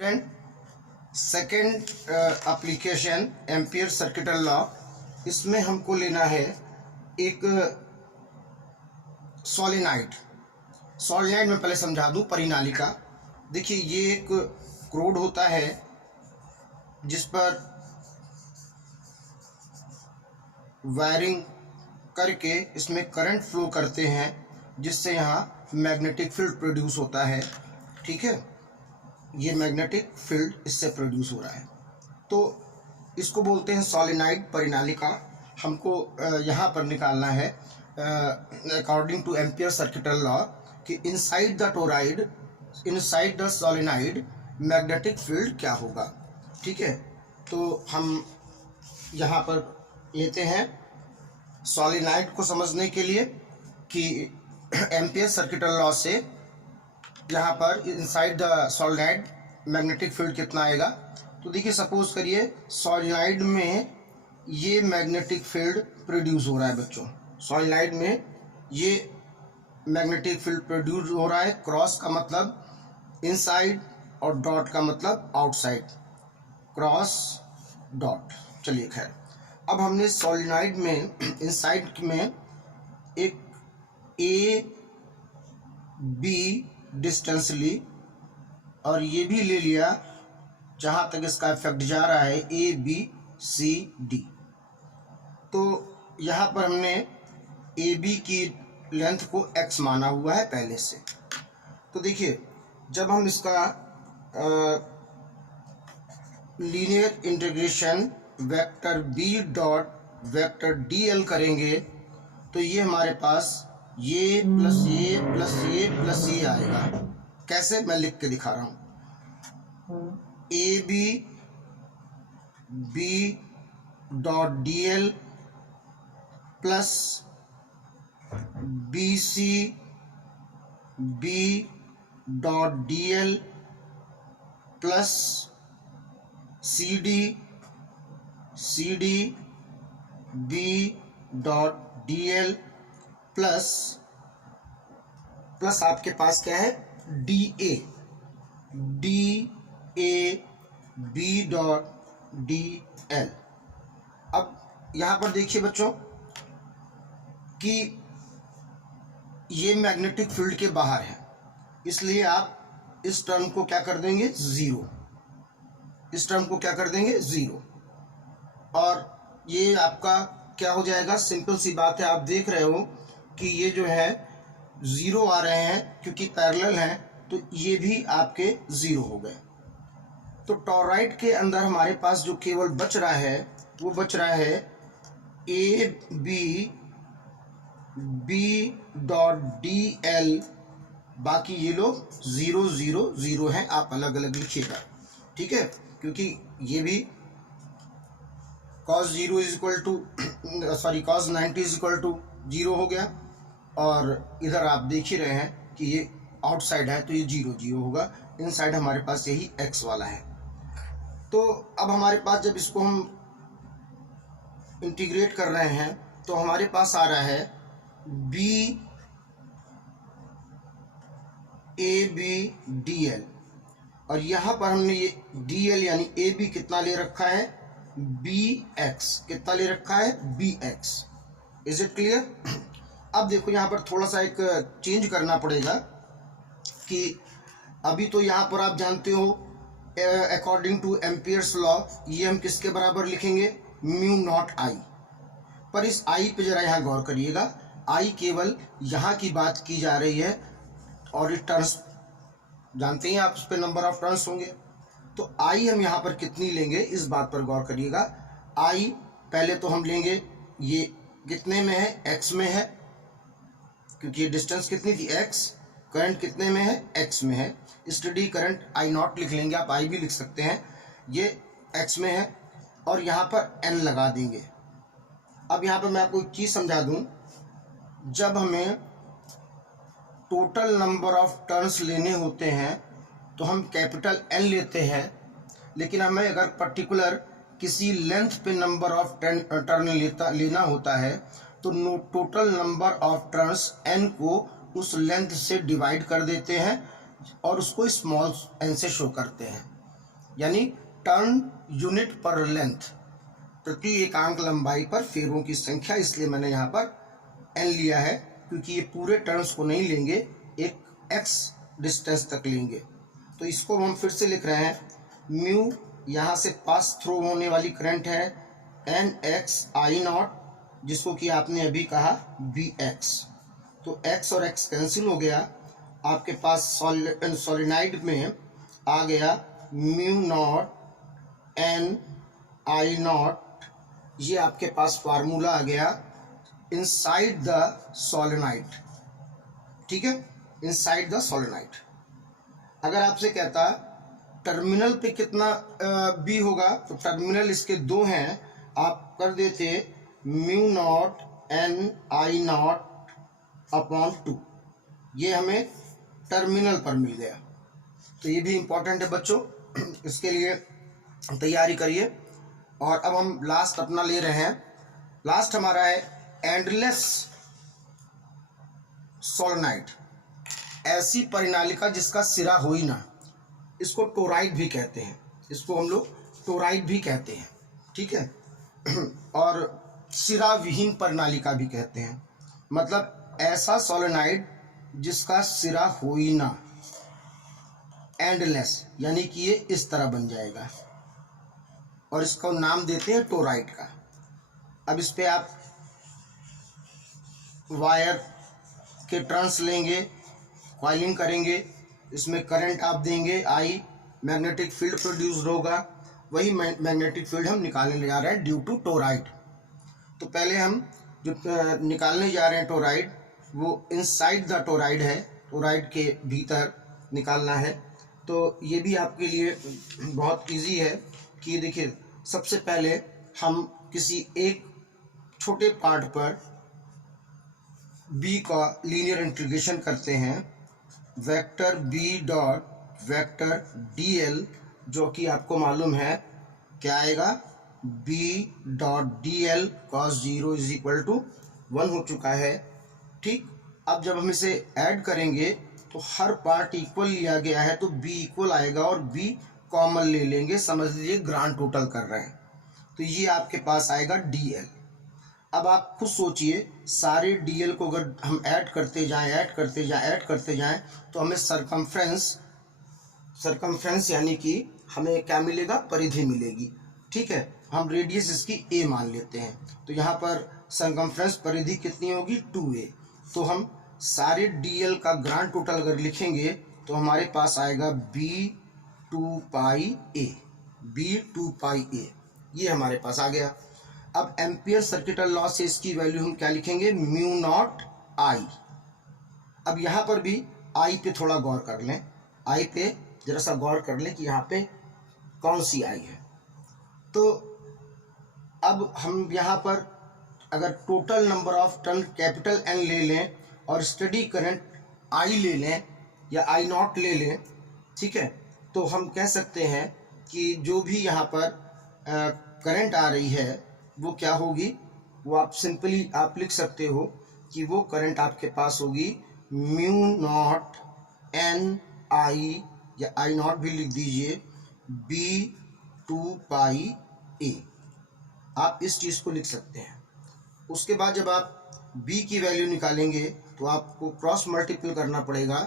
Student, second application ampere circuital law, इसमें हमको लेना है एक सॉलिनाइड में पहले समझा दूं परिनालिका। देखिए ये एक क्रोड होता है जिस पर वायरिंग करके इसमें करंट फ्लो करते हैं जिससे यहाँ मैग्नेटिक फील्ड प्रोड्यूस होता है। ठीक है, ये मैग्नेटिक फील्ड इससे प्रोड्यूस हो रहा है, तो इसको बोलते हैं सॉलिनाइड परिनालिका। हमको यहाँ पर निकालना है according to ampere circuital law कि inside the toroid, inside the solenoid magnetic field क्या होगा। ठीक है, तो हम यहाँ पर लेते हैं सॉलिनाइड को समझने के लिए कि एम्पियर सर्किटल लॉ से यहाँ पर inside the solenoid magnetic field कितना आएगा। तो देखिए सपोज करिए सॉलिनाइड में ये मैग्नेटिक फील्ड प्रोड्यूस हो रहा है बच्चों, सॉलिनाइड में ये मैग्नेटिक फील्ड प्रोड्यूस हो रहा है। क्रॉस का मतलब इनसाइड और डॉट का मतलब आउटसाइड, क्रॉस डॉट। चलिए खैर, अब हमने सॉलिनाइड में इनसाइड में एक ए बी डिस्टेंस ली और ये भी ले लिया जहाँ तक इसका इफेक्ट जा रहा है ए बी सी डी। तो यहाँ पर हमने ए बी की लेंथ को x माना हुआ है पहले से। तो देखिए जब हम इसका linear integration vector b dot vector dl करेंगे तो ये हमारे पास ये प्लस ये प्लस ये प्लस ये आएगा। कैसे, मैं लिख के दिखा रहा हूँ। A B dot dl plus B C B dot dl plus C D B dot dl plus आपके पास क्या है D A B dot D L. अब यहाँ पर देखिए बच्चों कि ये मैग्नेटिक फील्ड के बाहर है, इसलिए आप इस टर्म को क्या कर देंगे ज़ीरो, इस टर्म को क्या कर देंगे ज़ीरो, और ये आपका क्या हो जाएगा। सिंपल सी बात है, आप देख रहे हो कि ये जो है ज़ीरो आ रहे हैं क्योंकि पैरेलल हैं, तो ये भी आपके ज़ीरो हो गए। तो टॉरॉइड के अंदर हमारे पास जो केवल बच रहा है वो बच रहा है A B dot D L, बाकी ये लोग ज़ीरो ज़ीरो ज़ीरो हैं, आप अलग अलग लिखिएगा। ठीक है, क्योंकि ये भी cos 0 is equal to cos 90 is equal to 0 हो गया, और इधर आप देख ही रहे हैं कि ये आउटसाइड है तो ये 0 0 होगा, इनसाइड हमारे पास यही x वाला है। तो अब हमारे पास जब इसको हम इंटीग्रेट कर रहे हैं तो हमारे पास आ रहा है B A B D L, और यहाँ पर हमने ये डी एल यानी ए बी कितना ले रखा है बी एक्स, कितना ले रखा है B X. Is it clear. अब देखो यहाँ पर थोड़ा सा एक चेंज करना पड़ेगा कि अभी तो यहाँ पर आप जानते हो अकॉर्डिंग टू एम्पियर्स लॉ ये हम किसके बराबर लिखेंगे म्यू नॉट आई, पर इस आई पे जरा यहाँ गौर करिएगा। आई केवल यहाँ की बात की जा रही है और ये टर्न्स जानते हैं आप, उस पर नंबर ऑफ टर्न्स होंगे, तो आई हम यहाँ पर कितनी लेंगे इस बात पर गौर करिएगा। आई पहले तो हम लेंगे ये कितने में है एक्स में है, क्योंकि ये डिस्टेंस कितनी थी x, करंट कितने में है x में है, स्टडी करंट आई नॉट लिख लेंगे, आप आई भी लिख सकते हैं, ये x में है, और यहाँ पर n लगा देंगे। अब यहाँ पर मैं आपको एक चीज़ समझा दूँ, जब हमें टोटल नंबर ऑफ टर्न्स लेने होते हैं तो हम कैपिटल N लेते हैं, लेकिन हमें अगर पर्टिकुलर किसी लेंथ पे नंबर ऑफ टर्न लेना होता है तो total number of turns n को उस लेंथ से डिवाइड कर देते हैं और उसको स्मॉल n से शो करते हैं। यानी टर्न यूनिट पर लेंथ, प्रति एकांक लंबाई पर फेरों की संख्या, इसलिए मैंने यहाँ पर n लिया है क्योंकि ये पूरे टर्न्स को नहीं लेंगे, एक x डिस्टेंस तक लेंगे। तो इसको हम फिर से लिख रहे हैं, म्यू यहाँ से पास थ्रू होने वाली करंट है एन एक्स आई नॉट, जिसको कि आपने अभी कहा बी एक्स। तो x और x कैंसिल हो गया, आपके पास सोलेनाइड में आ गया mu not an I not, ये आपके पास फार्मूला आ गया इनसाइड द सोलेनाइड। ठीक है, इनसाइड द सोलेनाइड। अगर आपसे कहता टर्मिनल पे कितना बी होगा, तो टर्मिनल इसके दो हैं, आप कर देते mu not an I not upon 2, ये हमें टर्मिनल पर मिल गया। तो ये भी इम्पोर्टेंट है बच्चों, इसके लिए तैयारी करिए। और अब हम लास्ट अपना ले रहे हैं, लास्ट हमारा है एंडलेस सोलेनाइड, ऐसी परिनालिका जिसका सिरा हो ही ना, इसको टोराइड भी कहते हैं, इसको हम लोग टोराइड भी कहते हैं। ठीक है, और सिरा विहीन परिनालिका भी कहते हैं, मतलब ऐसा सोलेनाइड जिसका सिरा हो ही ना, एंडलेस, यानी कि ये इस तरह बन जाएगा, और इसका नाम देते हैं टोराइड का। अब इस पे आप वायर के टर्न्स लेंगे, कॉइलिंग करेंगे, इसमें करंट आप देंगे आई, मैग्नेटिक फील्ड प्रोड्यूस होगा, वही मैग्नेटिक फील्ड हम निकालने जा रहे हैं ड्यू टू टोराइड। तो पहले हम जो निकालने जा रहे हैं टोराइड, वो इनसाइड द टोराइड है, टोराइड के भीतर निकालना है। तो ये भी आपके लिए बहुत इजी है कि देखिए, सबसे पहले हम किसी एक छोटे पार्ट पर b का लीनियर इंटीग्रेशन करते हैं, vector b dot vector dl, जो कि आपको मालूम है क्या आएगा, b dot dl cos 0 is equal to 1 हो चुका है। ठीक, अब जब हम इसे ऐड करेंगे तो हर पार्ट इक्वल लिया गया है, तो b इक्वल आएगा और b कॉमन ले लेंगे, समझ लीजिए ग्रांड टोटल कर रहे हैं, तो ये आपके पास आएगा dl। अब आप खुद सोचिए, सारे dl को अगर हम ऐड करते जाएं तो हमें सरकमफ्रेंस यानी कि हमें क्या मिलेगा, परिधि मिलेगी। ठीक है, हम रेडियस इसकी a मान लेते हैं, तो यहाँ पर सरकमफ्रेंस परिधि कितनी होगी, 2a। तो हम सारे dl का ग्रांड टोटल अगर लिखेंगे तो हमारे पास आएगा b2 ये हमारे पास आ गया। अब एम्पियर सर्किटल लॉ से इसकी वैल्यू हम क्या लिखेंगे, म्यू नॉट आई। अब यहाँ पर भी आई पे थोड़ा गौर कर लें, आई पे जरा सा गौर कर लें कि यहाँ पे कौन सी आई है। तो अब हम यहाँ पर अगर total number of turn capital N ले लें और स्टडी करंट आई ले लें या आई नॉट ले लें, ठीक है, तो हम कह सकते हैं कि जो भी यहाँ पर करंट आ रही है वो क्या होगी, वो आप सिंपली आप लिख सकते हो कि वो करंट आपके पास होगी म्यू नॉट एन आई, या आई नॉट भी लिख दीजिए, b2 आप इस चीज़ को लिख सकते हैं। उसके बाद जब आप b की वैल्यू निकालेंगे तो आपको क्रॉस मल्टीपल करना पड़ेगा,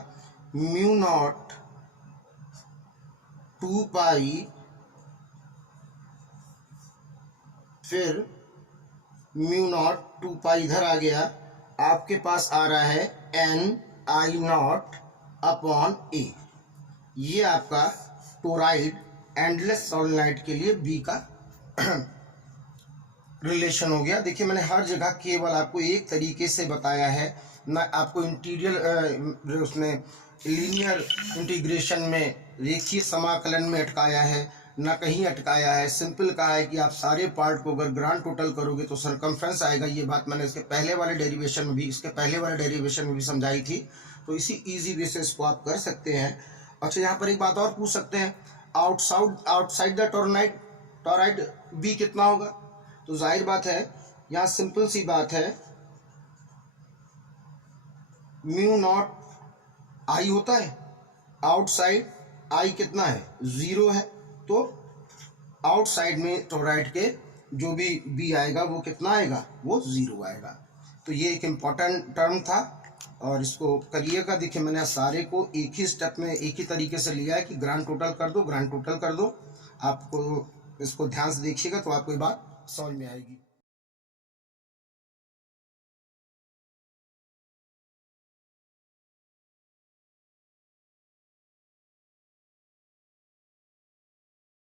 म्यू नॉट 2 फिर म्यू नॉट 2 इधर आ गया, आपके पास आ रहा है एन आई नॉट अपॉन ए। ये आपका टोराइड एंडलेस सोलेनाइड के लिए बी का रिलेशन हो गया। देखिए, मैंने हर जगह केवल आपको एक तरीके से बताया है, ना आपको इंटीरियर उसमें लीनियर इंटीग्रेशन में रेखीय समाकलन में अटकाया है, ना कहीं अटकाया है। सिंपल कहा है कि आप सारे पार्ट को अगर ग्रांड टोटल करोगे तो सरकमफ्रेंस आएगा। ये बात मैंने इसके पहले वाले डेरिवेशन में भी समझाई थी, तो इसी इजी बेसिस को आप कर सकते हैं। अच्छा, यहाँ पर एक बात और पूछ सकते हैं, आउटसाइड द टोराइड बी कितना होगा, तो जाहिर बात है यहाँ सिंपल सी बात है, म्यू नॉट आई होता है, आउटसाइड आई कितना है, 0 है, तो आउटसाइड में टोरॉइड के जो भी बी आएगा वो कितना आएगा, वो 0 आएगा। तो ये एक इम्पॉर्टेंट टर्म था और इसको करिएगा। देखिए मैंने सारे को एक ही स्टेप में एक ही तरीके से लिया है कि ग्रांड टोटल कर दो, ग्रांड टोटल कर दो। आपको इसको ध्यान से देखिएगा तो आपको ये बात समझ में आएगी।